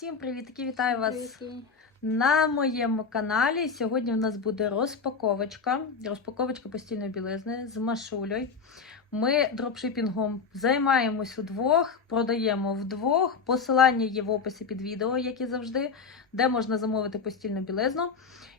Всім привітки! Вітаю вас на моєму каналі. Сьогодні у нас буде розпаковочка. Розпаковочка постільної білизни з Машулею. Ми дропшипінгом займаємось удвох, продаємо вдвох. Посилання є в описі під відео, як і завжди, де можна замовити постільну білизну.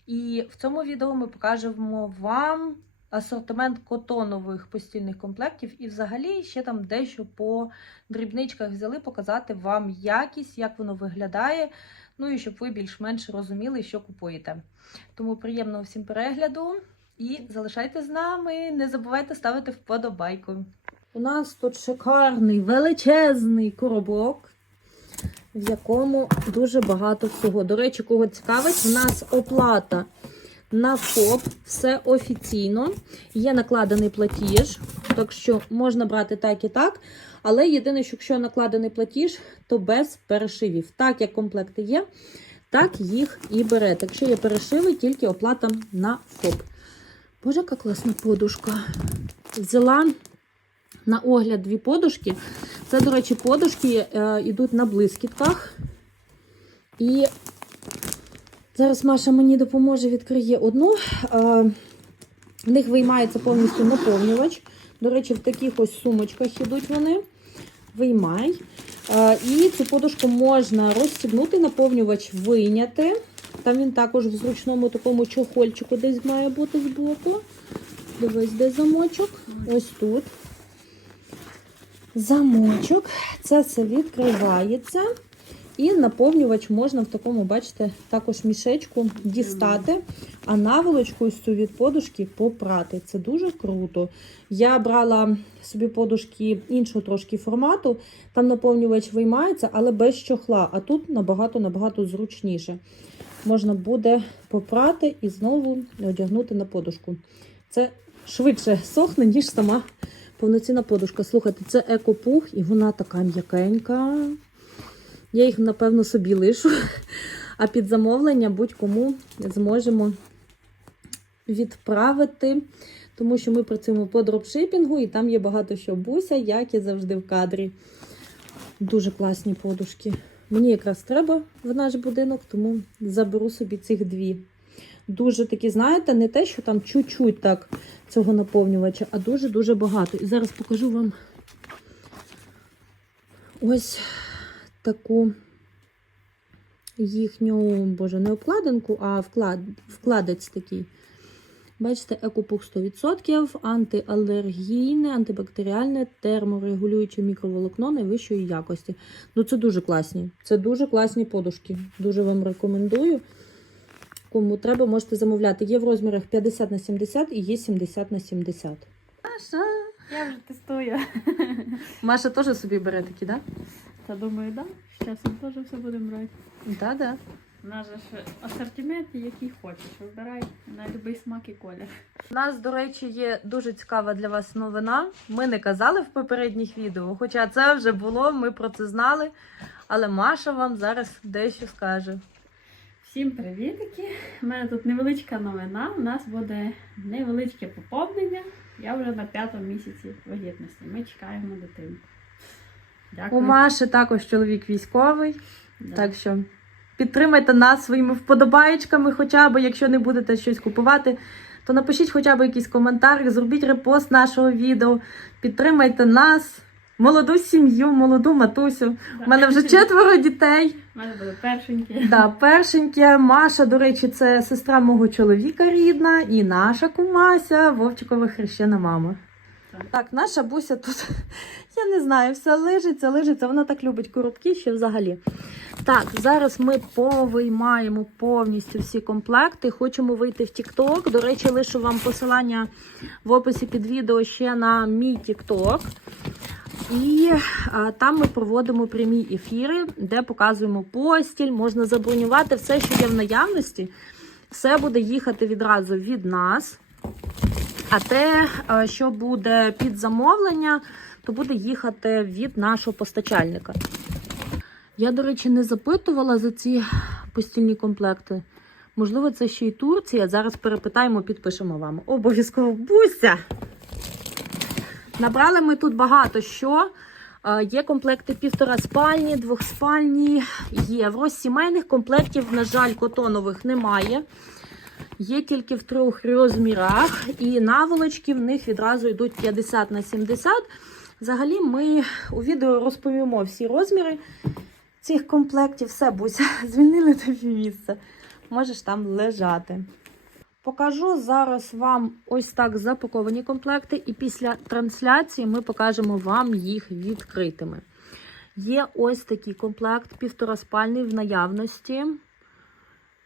І в цьому відео ми покажемо вам асортимент котонових постільних комплектів і взагалі ще там дещо по дрібничках взяли показати вам якість, як воно виглядає. Ну і щоб ви більш-менш розуміли, що купуєте. Тому приємного всім перегляду і залишайтесь з нами. Не забувайте ставити вподобайку. У нас тут шикарний величезний коробок, в якому дуже багато всього. До речі, кого цікавить, у нас оплата на ФОП, все офіційно. Є накладений платіж, так що можна брати так і так. Але єдине, що якщо накладений платіж, то без перешивів. Так як комплекти є, так їх і берете. Якщо є перешиви, тільки оплата на ФОП. Боже, яка класна подушка. Взяла на огляд дві подушки. Це, до речі, подушки е, йдуть на блискітках. І зараз Маша мені допоможе, відкриє одну. В них виймається повністю наповнювач. До речі, в таких ось сумочках йдуть вони. Виймай. І цю подушку можна розстібнути, наповнювач вийняти. Там він також в зручному такому чохольчику десь має бути збоку. Дивись, де замочок. Ось тут. Замочок. Це все відкривається. І наповнювач можна в такому, бачите, також мішечку дістати, а наволочку ось цю від подушки попрати. Це дуже круто. Я брала собі подушки іншого трошки формату, там наповнювач виймається, але без чохла. А тут набагато-набагато зручніше. Можна буде попрати і знову одягнути на подушку. Це швидше сохне, ніж сама повноцінна подушка. Слухайте, це екопух, і вона така м'якенька. Я їх, напевно, собі лишу. А під замовлення будь-кому зможемо відправити, тому що ми працюємо по дропшипінгу, і там є багато що буся, як і завжди в кадрі. Дуже класні подушки. Мені якраз треба в наш будинок, тому заберу собі цих дві. Дуже такі, знаєте, не те, що там чуть-чуть так цього наповнювача, а дуже-дуже багато. І зараз покажу вам ось таку їхню, боже, не обкладинку, а вклад, вкладець такий. Бачите, екопух 100%, антиалергійне, антибактеріальне, терморегулююче мікроволокно найвищої якості. Ну, це дуже класні. Це дуже класні подушки. Дуже вам рекомендую. Кому треба, можете замовляти. Є в розмірах 50 на 70 і є 70 на 70. Маша! Я вже тестую. Маша теж собі бере такі, так? Та думаю, да. З часом теж все будемо брати. Да? Так. У нас же ж асортимент, який хочеш. Вибирай на будь-який смак і колір. У нас, до речі, є дуже цікава для вас новина. Ми не казали в попередніх відео, хоча це вже було, ми про це знали. Але Маша вам зараз дещо скаже. Всім привітики! У мене тут невеличка новина. У нас буде невеличке поповнення. Я вже на п'ятому місяці вагітності. Ми чекаємо дитину. Дякую. У Маші також чоловік військовий, Да. так що підтримайте нас своїми вподобаєчками, хоча б, якщо не будете щось купувати, то напишіть хоча б якийсь коментар, зробіть репост нашого відео, підтримайте нас, молоду сім'ю, молоду матусю. У мене вже четверо дітей. У мене буде першеньке. Да, першеньке. Маша, до речі, це сестра мого чоловіка рідна, і наша кумася, Вовчикова хрещена мама. Так. Наша буся тут, я не знаю, все лежиться, лежиться. Вона так любить коробки, що взагалі. Так, зараз ми повиймаємо повністю всі комплекти. Хочемо вийти в TikTok. До речі, лишу вам посилання в описі під відео ще на мій TikTok. І а, там ми проводимо прямі ефіри, де показуємо постіль, можна забронювати все, що є в наявності. Все буде їхати відразу від нас. А те, що буде під замовлення, то буде їхати від нашого постачальника. Я, до речі, не запитувала за ці постільні комплекти. Можливо, це ще й Турція. Зараз перепитаємо, підпишемо вам. Обов'язково буся! Набрали ми тут багато що. Є комплекти півтора спальні, двохспальні, євро. Сімейних комплектів, на жаль, котонових немає. Є тільки в трьох розмірах, і наволочки в них відразу йдуть 50 на 70. Взагалі, ми у відео розповімо всі розміри цих комплектів. Все, Буся, звільнили тобі місце. Можеш там лежати. Покажу зараз вам ось так запаковані комплекти, і після трансляції ми покажемо вам їх відкритими. Є ось такий комплект, півтораспальний в наявності.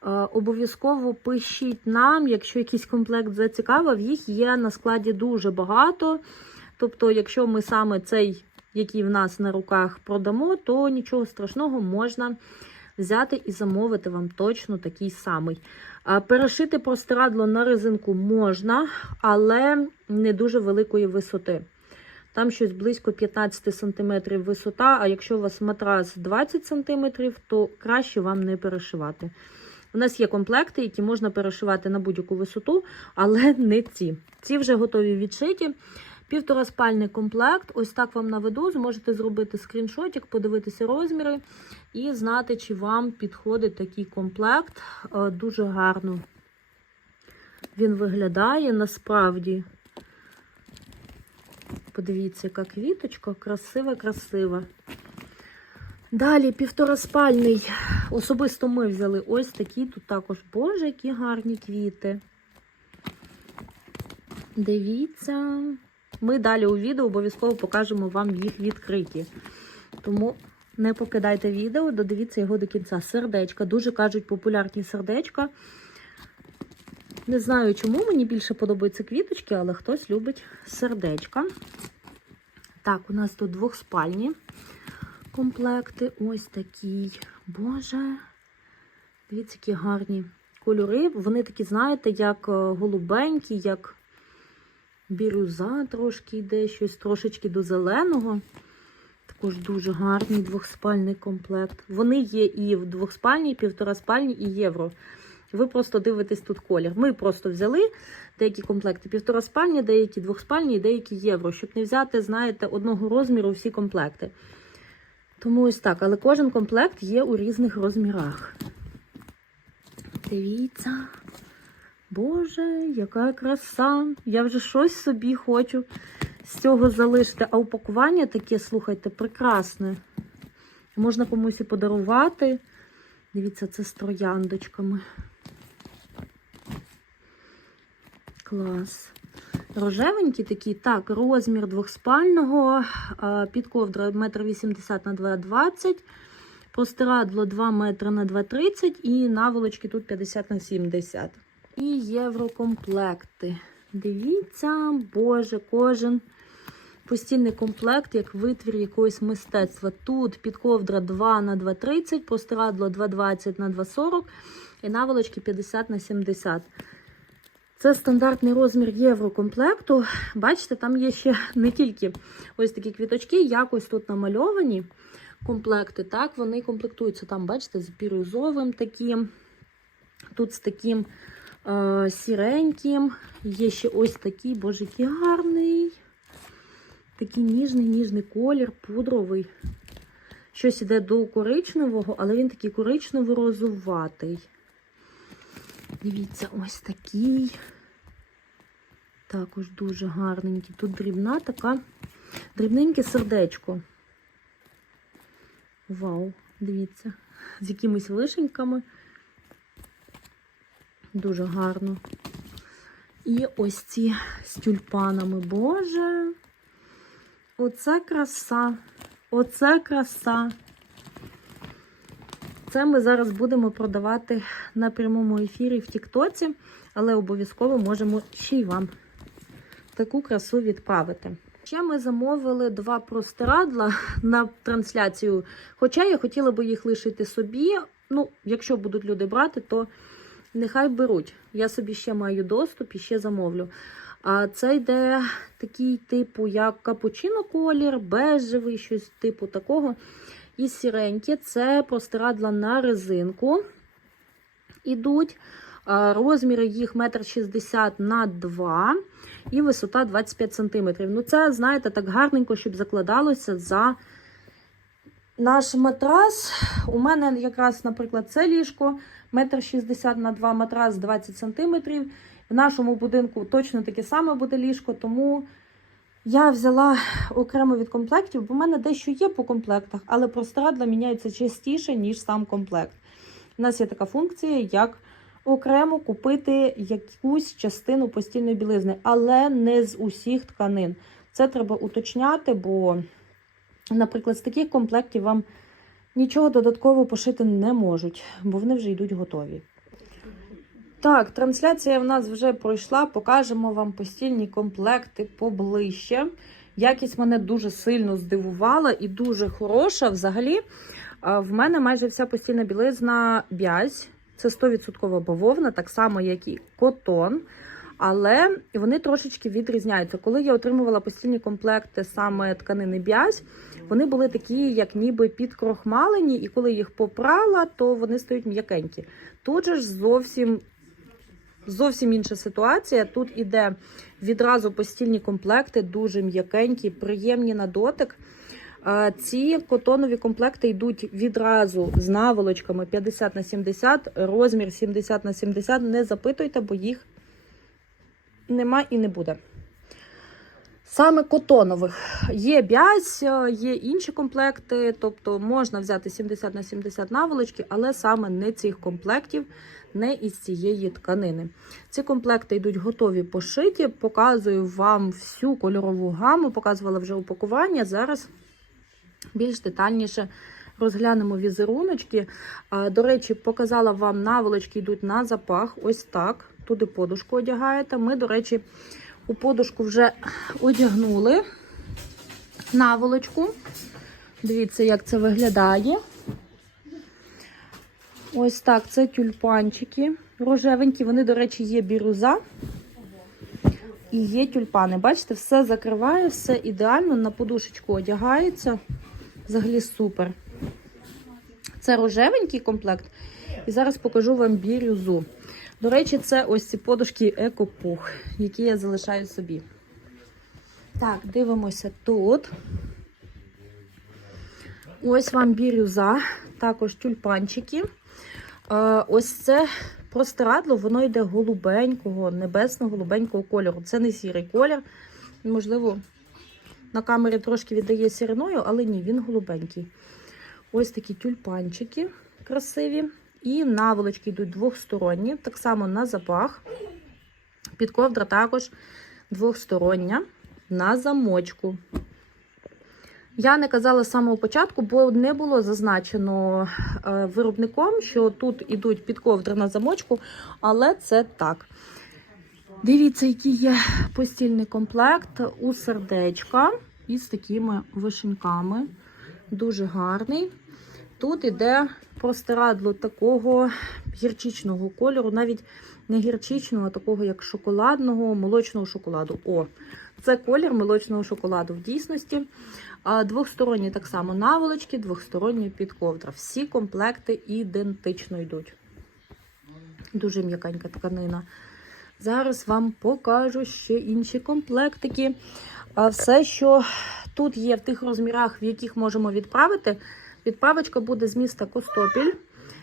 Е, Обов'язково пишіть нам, якщо якийсь комплект зацікавив, їх є на складі дуже багато. Тобто, якщо ми саме цей, який в нас на руках продамо, то нічого страшного можна взяти і замовити вам точно такий самий. Перешити простирадло на резинку можна, але не дуже великої висоти. Там щось близько 15 см висота, а якщо у вас матрас 20 см, то краще вам не перешивати. У нас є комплекти, які можна перешивати на будь-яку висоту, але не ці. Ці вже готові відшиті. Півтораспальний комплект. Ось так вам наведу. Зможете зробити скріншотик, подивитися розміри і знати, чи вам підходить такий комплект. Е, Дуже гарно він виглядає насправді. Подивіться, яка квіточка, красива, красива. Далі півтораспальний. Особисто ми взяли ось такі. Тут також, боже, які гарні квіти. Дивіться. Ми далі у відео обов'язково покажемо вам їх відкриті. Тому не покидайте відео, додивіться його до кінця. Сердечка. Дуже кажуть, популярні сердечка. Не знаю, чому мені більше подобаються квіточки, але хтось любить сердечка. Так, у нас тут двохспальні комплекти. Ось такий. Боже. Дивіться, які гарні кольори. Вони такі, знаєте, як е, голубенькі, як бірюза трошки йде, щось трошечки до зеленого. Також дуже гарний двохспальний комплект. Вони є і в двохспальній, і півтораспальній, і євро. Ви просто дивитесь тут колір. Ми просто взяли деякі комплекти півтораспальні, деякі двохспальні, і деякі євро, щоб не взяти, знаєте, одного розміру всі комплекти. Тому ось так, але кожен комплект є у різних розмірах. Дивіться. Боже, яка краса! Я вже щось собі хочу з цього залишити. А упакування таке, слухайте, прекрасне. Можна комусь і подарувати. Дивіться, це з трояндочками. Клас. Рожевенький такий, так, розмір двохспального, а, підковдра 1,80 на 2,20 простирадло 2 метри на 2,30 і наволочки тут 50 на 70. І єврокомплекти. Дивіться, боже, кожен постільний комплект, як витвір якогось мистецтва. Тут підковдра 2 на 2,30, простирадло 2,20 на 2,40 і наволочки 50 на 70. Це стандартний розмір єврокомплекту. Бачите, там є ще не тільки ось такі квіточки, якось тут намальовані комплекти. Так, вони комплектуються там, бачите, з бірюзовим таким. Тут з таким е, сіреньким. Є ще ось такий, боже, який гарний. Такий ніжний, ніжний колір, пудровий. Щось іде до коричневого, але він такий коричнево-розуватий. Дивіться, ось такий. Також дуже гарненький. Тут дрібна така, дрібненьке сердечко. Вау, дивіться, з якимись вишеньками. Дуже гарно. І ось ці з тюльпанами. Боже, оце краса, оце краса. Це ми зараз будемо продавати на прямому ефірі в Тіктоці, але обов'язково можемо ще й вам таку красу відправити. Ще ми замовили два простирадла на трансляцію. Хоча я хотіла би їх лишити собі. Ну, якщо будуть люди брати, то нехай беруть. Я собі ще маю доступ і ще замовлю. А це йде такий типу, як капучино колір, бежевий, щось типу такого. І сіренькі це простирадла на резинку ідуть. Розміри їх 1,60 на 2 і висота 25 см. Ну, це, знаєте, так гарненько, щоб закладалося за наш матрас. У мене якраз, наприклад, це ліжко 1,60 на 2 матрас 20 см. В нашому будинку точно таке саме буде ліжко, тому я взяла окремо від комплектів, бо в мене дещо є по комплектах, але простирадла міняються частіше, ніж сам комплект. У нас є така функція, як окремо купити якусь частину постільної білизни, але не з усіх тканин. Це треба уточняти, бо, наприклад, з таких комплектів вам нічого додатково пошити не можуть, бо вони вже йдуть готові. Так, трансляція в нас вже пройшла. Покажемо вам постільні комплекти поближче. Якість мене дуже сильно здивувала і дуже хороша. Взагалі, в мене майже вся постільна білизна бязь. Це 100% бавовна, так само, як і котон. Але вони трошечки відрізняються. Коли я отримувала постільні комплекти саме тканини бязь, вони були такі, як ніби підкрохмалені, і коли їх попрала, то вони стають м'якенькі. Тут же ж зовсім Зовсім інша ситуація. Тут іде відразу постільні комплекти, дуже м'якенькі, приємні на дотик. Ці котонові комплекти йдуть відразу з наволочками 50 на 70, розмір 70 на 70. Не запитуйте, бо їх нема і не буде. Саме котонових є бязь, є інші комплекти, тобто можна взяти 70 на 70 наволочки, але саме не цих комплектів, не із цієї тканини. Ці комплекти йдуть готові пошиті. Показую вам всю кольорову гаму, показувала вже упакування. Зараз більш детальніше розглянемо візеруночки. До речі, показала вам наволочки йдуть на запах. Ось так. Туди подушку одягаєте. Ми, до речі, у подушку вже одягнули наволочку. Дивіться, як це виглядає. Ось так, це тюльпанчики рожевенькі. Вони, до речі, є бірюза і є тюльпани. Бачите, все закриває, все ідеально, на подушечку одягається. Взагалі супер. Це рожевенький комплект. І зараз покажу вам бірюзу. До речі, це ось ці подушки екопух, які я залишаю собі. Так, дивимося тут. Ось вам бірюза, також тюльпанчики. Е, Ось це простирадло, воно йде голубенького, небесно-голубенького кольору. Це не сірий колір. Можливо, на камері трошки віддає сіриною, але ні, він голубенький. Ось такі тюльпанчики красиві. І наволочки йдуть двохсторонні, так само на запах. Підковдра також двохстороння на замочку. Я не казала з самого початку, бо не було зазначено е, виробником, що тут ідуть підковдри на замочку, але це так. Дивіться, який є постільний комплект у сердечка із такими вишеньками. Дуже гарний. Тут іде простирадло такого гірчичного кольору, навіть не гірчичного, а такого як шоколадного, молочного шоколаду. О, це колір молочного шоколаду в дійсності. Двохсторонні так само наволочки, двохсторонні підковдра. Всі комплекти ідентично йдуть. Дуже м'якенька тканина. Зараз вам покажу ще інші комплектики. Все, що тут є в тих розмірах, в яких можемо відправити. Відправочка буде з міста Костопіль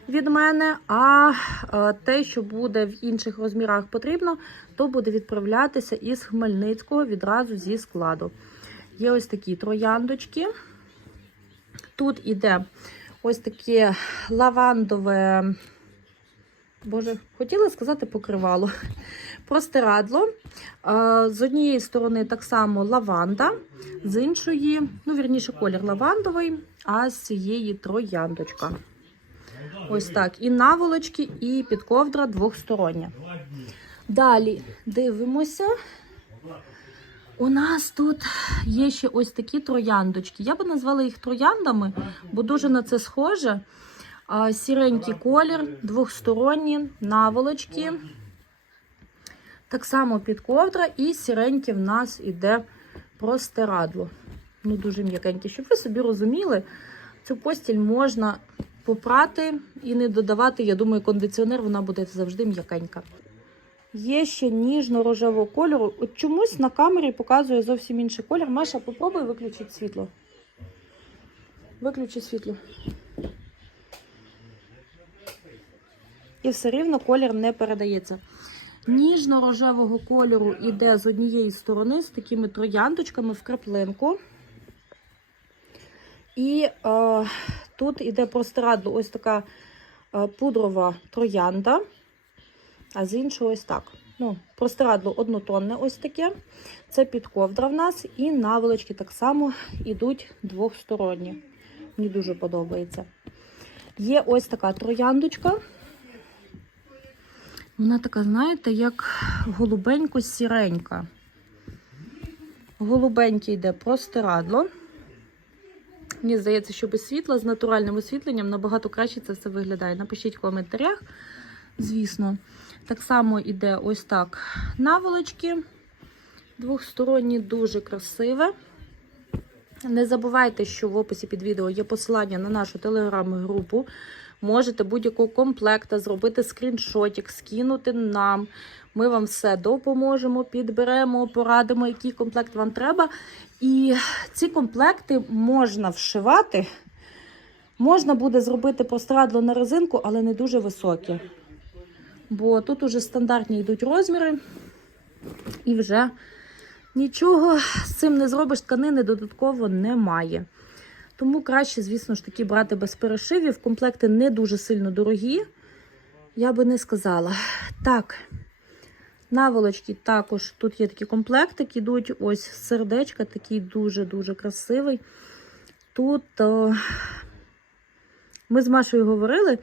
від мене, а е, те, що буде в інших розмірах потрібно, то буде відправлятися із Хмельницького відразу зі складу. Є ось такі трояндочки. Тут іде ось таке лавандове, боже, хотіла сказати покривало. Простирадло. Е, З однієї сторони так само лаванда, з іншої, ну, вірніше, колір лавандовий, а з цієї трояндочка. Ось так. І наволочки, і підковдра двохстороння. Далі дивимося. У нас тут є ще ось такі трояндочки. Я би назвала їх трояндами, бо дуже на це схоже. Сіренький колір, двохсторонні наволочки. Так само підковдра і сіреньке в нас іде простирадло. Ну, дуже м'якеньке. Щоб ви собі розуміли, цю постіль можна попрати і не додавати, я думаю, кондиціонер, вона буде завжди м'якенька. Є ще ніжно-рожевого кольору. От чомусь на камері показує зовсім інший колір. Маша, попробуй виключити світло. Виключи світло. І все рівно колір не передається. Ніжно-рожевого кольору іде з однієї сторони з такими трояндочками в краплинку. І е, тут іде простирадло ось така е, пудрова троянда, а з іншого ось так. Ну, простирадло однотонне ось таке. Це підковдра в нас, і наволочки так само йдуть двохсторонні. Мені дуже подобається. Є ось така трояндочка. Вона така, знаєте, як голубенько-сіренька. Голубеньке йде простирадло. Мені здається, що без світла з натуральним освітленням набагато краще це все виглядає. Напишіть в коментарях, звісно. Так само йде ось так наволочки. Двохсторонні, дуже красиве. Не забувайте, що в описі під відео є посилання на нашу телеграм-групу. Можете будь-якого комплекта зробити скріншотик, скинути нам. Ми вам все допоможемо, підберемо, порадимо, який комплект вам треба. І ці комплекти можна вшивати. Можна буде зробити простирадло на резинку, але не дуже високі. Бо тут уже стандартні йдуть розміри, і вже нічого з цим не зробиш, тканини додатково немає. Тому краще, звісно ж таки, брати без перешивів. Комплекти не дуже сильно дорогі, я би не сказала. Так, наволочки також тут є такі комплектики, йдуть ось сердечка, такий дуже-дуже красивий. Тут о, ми з Машою говорили.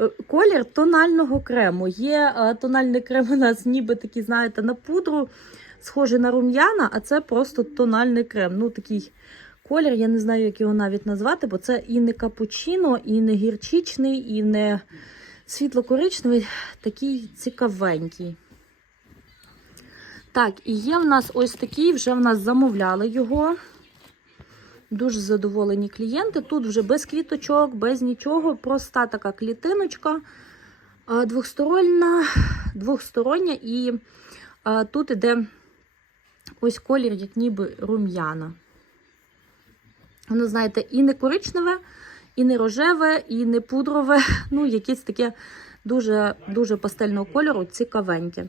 е, Колір тонального крему. Є е, тональний крем у нас ніби такий, знаєте, на пудру, схожий на рум'яна, а це просто тональний крем. Ну, такий колір, я не знаю, як його навіть назвати, бо це і не капучино, і не гірчичний, і не світло-коричневий, такий цікавенький. Так, і є в нас ось такий, вже в нас замовляли його. Дуже задоволені клієнти. Тут вже без квіточок, без нічого. Проста така клітиночка. а, Двохстороння, двохстороння, і а, тут іде ось колір, як ніби рум'яна. Воно, знаєте, і не коричневе, і не рожеве, і не пудрове. Ну, якесь таке дуже, дуже пастельного кольору, цікавеньке.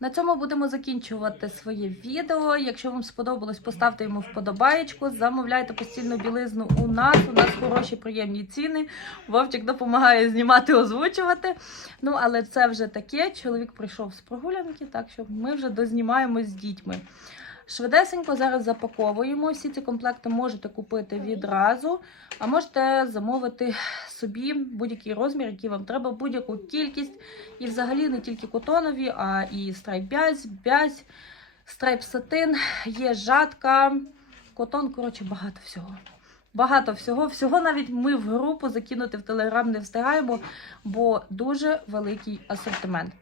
На цьому будемо закінчувати своє відео. Якщо вам сподобалось, поставте йому вподобаєчку, замовляйте постільну білизну у нас. У нас хороші приємні ціни. Вовчик допомагає знімати, озвучувати. Ну, але це вже таке. Чоловік прийшов з прогулянки, так що ми вже дознімаємо з дітьми. Швидесенько зараз запаковуємо. Всі ці комплекти можете купити відразу, а можете замовити собі будь-який розмір, який вам треба, будь-яку кількість. І взагалі не тільки котонові, а і страйп бязь, бязь, страйп сатин, є жатка, котон, коротше, багато всього. Багато всього. Всього навіть ми в групу закинути в телеграм не встигаємо, бо дуже великий асортимент.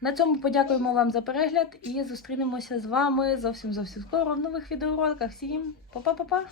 На цьому подякуємо вам за перегляд і зустрінемося з вами зовсім зовсім скоро в нових відеороликах. Всім па-па-па-па!